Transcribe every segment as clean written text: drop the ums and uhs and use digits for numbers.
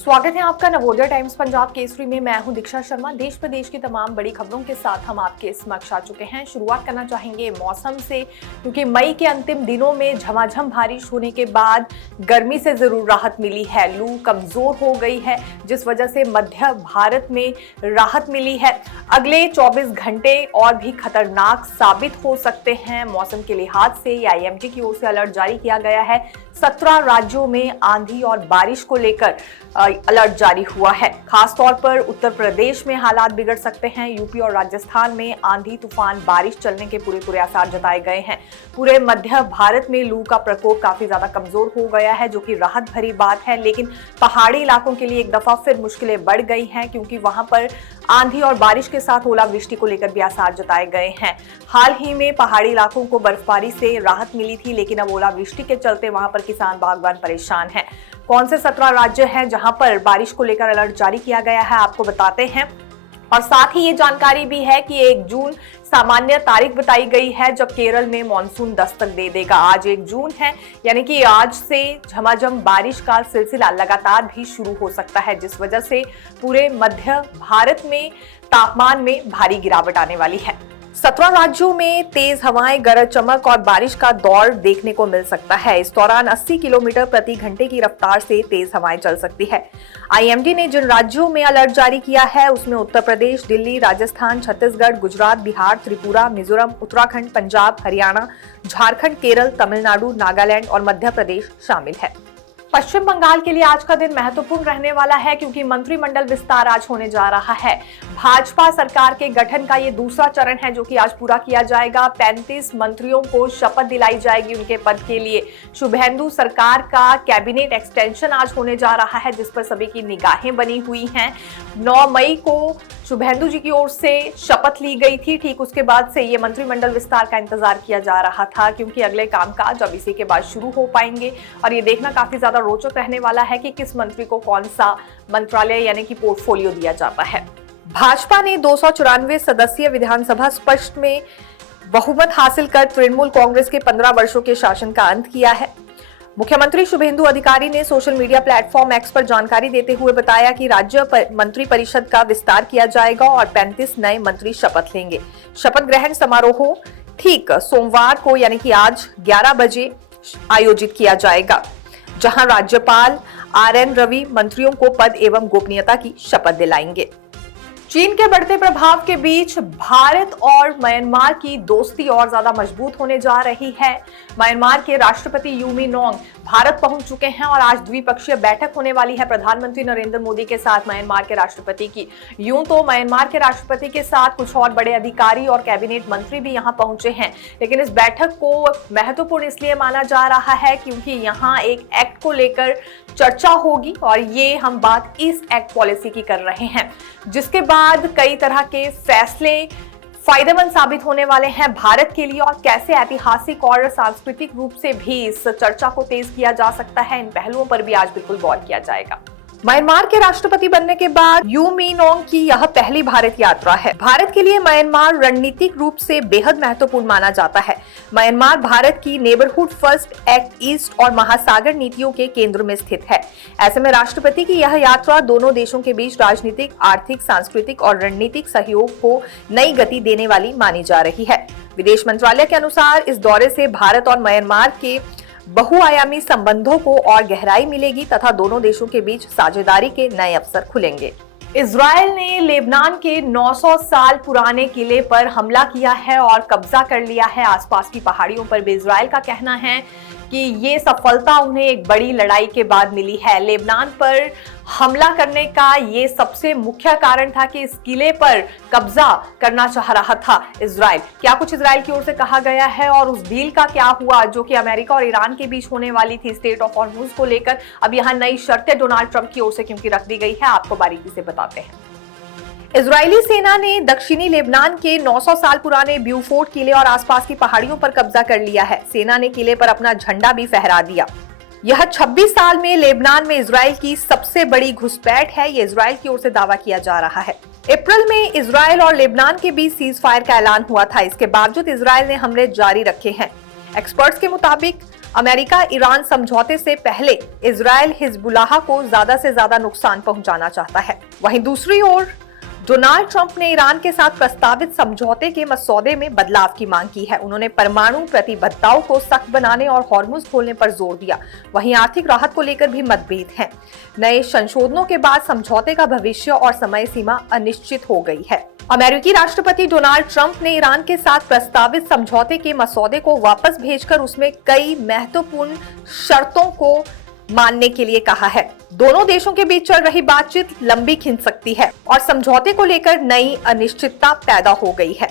स्वागत है आपका नवोदय टाइम्स पंजाब केसरी में। मैं हूं दीक्षा शर्मा। देश प्रदेश की तमाम बड़ी खबरों के साथ हम आपके समक्ष आ चुके हैं। शुरुआत करना चाहेंगे मौसम से, क्योंकि मई के अंतिम दिनों में झमाझम बारिश होने के बाद गर्मी से जरूर राहत मिली है। लू कमजोर हो गई है, जिस वजह से मध्य भारत में राहत मिली है। अगले 24 घंटे और भी खतरनाक साबित हो सकते हैं। मौसम के लिहाज से आईएमडी की ओर से अलर्ट जारी किया गया है। 17 राज्यों में आंधी और बारिश को लेकर अलर्ट जारी हुआ है। खासतौर पर उत्तर प्रदेश में हालात बिगड़ सकते हैं। यूपी और राजस्थान में आंधी तूफान बारिश चलने के पूरे आसार जताए गए हैं। पूरे मध्य भारत में लू का प्रकोप काफी ज्यादा कमजोर हो गया है, जो कि राहत भरी बात है। लेकिन पहाड़ी इलाकों के लिए एक दफा फिर मुश्किलें बढ़ गई हैं, क्योंकि वहां पर आंधी और बारिश के साथ ओलावृष्टि को लेकर भी आसार जताए गए हैं। हाल ही में पहाड़ी इलाकों को बर्फबारी से राहत मिली थी, लेकिन अब ओलावृष्टि के चलते वहां पर किसान बागवान परेशान हैं। कौन से 17 राज्य हैं जहां पर बारिश को लेकर अलर्ट जारी किया गया है, आपको बताते हैं। और साथ ही ये जानकारी भी है कि 1 जून सामान्य तारीख बताई गई है जब केरल में मॉनसून दस्तक दे देगा। आज 1 जून है, यानी कि आज से झमाझम बारिश का सिलसिला लगातार भी शुरू हो सकता है, जिस वजह से पूरे मध्य भारत में तापमान में भारी गिरावट आने वाली है। 17 राज्यों में तेज हवाएं, गरज चमक और बारिश का दौर देखने को मिल सकता है। इस दौरान 80 किलोमीटर प्रति घंटे की रफ्तार से तेज हवाएं चल सकती है। आईएमडी ने जिन राज्यों में अलर्ट जारी किया है उसमें उत्तर प्रदेश, दिल्ली, राजस्थान, छत्तीसगढ़, गुजरात, बिहार, त्रिपुरा, मिजोरम, उत्तराखंड, पंजाब, हरियाणा, झारखंड, केरल, तमिलनाडु, नागालैंड और मध्य प्रदेश शामिल है। पश्चिम बंगाल के लिए आज का दिन महत्वपूर्ण रहने वाला है, क्योंकि मंत्रिमंडल विस्तार आज होने जा रहा है। भाजपा सरकार के गठन का ये दूसरा चरण है जो कि आज पूरा किया जाएगा। 35 मंत्रियों को शपथ दिलाई जाएगी उनके पद के लिए। शुभेंदु सरकार का कैबिनेट एक्सटेंशन आज होने जा रहा है, जिस पर सभी की निगाहें बनी हुई हैं। 9 मई को शुभेंदु जी की ओर से शपथ ली गई थी। ठीक उसके बाद से ये मंत्रिमंडल विस्तार का इंतजार किया जा रहा था, क्योंकि अगले कामकाज अब इसी के बाद शुरू हो पाएंगे। और ये देखना काफी ज्यादा रोचक रहने वाला है कि किस मंत्री को कौन सा मंत्रालय यानी कि पोर्टफोलियो दिया जाता है। भाजपा ने 294 सदस्यीय विधानसभा स्पष्ट में बहुमत हासिल कर तृणमूल कांग्रेस के 15 वर्षों के शासन का अंत किया है। मुख्यमंत्री शुभेंदु अधिकारी ने सोशल मीडिया प्लेटफॉर्म एक्स पर जानकारी देते हुए बताया कि राज्य मंत्री परिषद का विस्तार किया जाएगा और 35 नए मंत्री शपथ लेंगे। शपथ ग्रहण समारोह ठीक सोमवार को यानी कि आज 11 बजे आयोजित किया जाएगा, जहां राज्यपाल RN रवि मंत्रियों को पद एवं गोपनीयता की शपथ दिलाएंगे। चीन के बढ़ते प्रभाव के बीच भारत और म्यांमार की दोस्ती और ज्यादा मजबूत होने जा रही है। म्यांमार के राष्ट्रपति यू मिन ऑंग भारत पहुंच चुके हैं और आज द्विपक्षीय बैठक होने वाली है प्रधानमंत्री नरेंद्र मोदी के साथ म्यांमार के राष्ट्रपति की। यूं तो म्यांमार के राष्ट्रपति के साथ कुछ और बड़े अधिकारी और कैबिनेट मंत्री भी यहां पहुंचे हैं, लेकिन इस बैठक को महत्वपूर्ण इसलिए माना जा रहा है क्योंकि यहां एक एक्ट को लेकर चर्चा होगी, और ये हम बात ईस्ट एक्ट पॉलिसी की कर रहे हैं, जिसके बाद कई तरह के फैसले फायदेमंद साबित होने वाले हैं भारत के लिए, और कैसे ऐतिहासिक और सांस्कृतिक रूप से भी इस चर्चा को तेज किया जा सकता है। इन पहलुओं पर भी आज बिल्कुल गौर किया जाएगा। म्यांमार के राष्ट्रपति बनने के बाद यू मिन ऑंग की यह पहली भारत यात्रा है। भारत के लिए म्यांमार रणनीतिक रूप से बेहद महत्वपूर्ण माना जाता है। म्यांमार भारत की नेबरहुड फर्स्ट, एक्ट ईस्ट और महासागर नीतियों के केंद्र में स्थित है। ऐसे में राष्ट्रपति की यह यात्रा दोनों देशों के बीच राजनीतिक, आर्थिक, सांस्कृतिक और रणनीतिक सहयोग को नई गति देने वाली मानी जा रही है। विदेश मंत्रालय के अनुसार इस दौरे से भारत और म्यांमार के बहुआयामी संबंधों को और गहराई मिलेगी तथा दोनों देशों के बीच साझेदारी के नए अवसर खुलेंगे। इजरायल ने लेबनान के 900 साल पुराने किले पर हमला किया है और कब्जा कर लिया है। आसपास की पहाड़ियों पर भी इजरायल का कहना है कि ये सफलता उन्हें एक बड़ी लड़ाई के बाद मिली है। लेबनान पर हमला करने का ये सबसे मुख्य कारण था कि इस किले पर कब्जा करना चाह रहा था इजरायल। क्या कुछ इजरायल की ओर से कहा गया है और उस डील का क्या हुआ जो कि अमेरिका और ईरान के बीच होने वाली थी स्टेट ऑफ हॉर्मुज को लेकर। अब यहाँ नई शर्तें डोनाल्ड ट्रंप की ओर से क्योंकि रख दी गई है, आपको बारीकी से बताते हैं। इजरायली सेना ने दक्षिणी लेबनान के 900 साल पुराने ब्यूफोर्ट किले और आसपास की पहाड़ियों पर कब्जा कर लिया है। सेना ने किले पर अपना झंडा भी फहरा दिया। यह 26 साल में लेबनान में इजरायल की सबसे बड़ी घुसपैठ है, ये इजरायल की ओर से दावा किया जा रहा है। अप्रैल में इजरायल और लेबनान के बीच सीज फायर का ऐलान हुआ था। इसके बावजूद इजरायल ने हमले जारी रखे हैं। एक्सपर्ट्स के मुताबिक अमेरिका ईरान समझौते से पहले इजरायल हिजबुल्लाह को ज्यादा से ज्यादा नुकसान पहुंचाना चाहता है। वहीं दूसरी ओर डोनाल्ड ट्रंप ने ईरान के साथ प्रस्तावित समझौते के मसौदे में बदलाव की मांग की है। उन्होंने परमाणु प्रतिबद्धताओं को सख्त बनाने और हॉर्मुज खोलने पर जोर दिया। वहीं आर्थिक राहत को लेकर भी मतभेद हैं। नए संशोधनों के बाद समझौते का भविष्य और समय सीमा अनिश्चित हो गई है। अमेरिकी राष्ट्रपति डोनाल्ड ट्रंप ने ईरान के साथ प्रस्तावित समझौते के मसौदे को वापस भेजकर उसमें कई महत्वपूर्ण शर्तों को मानने के लिए कहा है। दोनों देशों के बीच चल रही बातचीत लंबी खिंच सकती है और समझौते को लेकर नई अनिश्चितता पैदा हो गई है।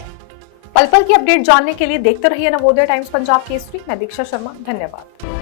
पल पल की अपडेट जानने के लिए देखते रहिए नवोदय टाइम्स पंजाब केसरी। मैं दीक्षा शर्मा, धन्यवाद।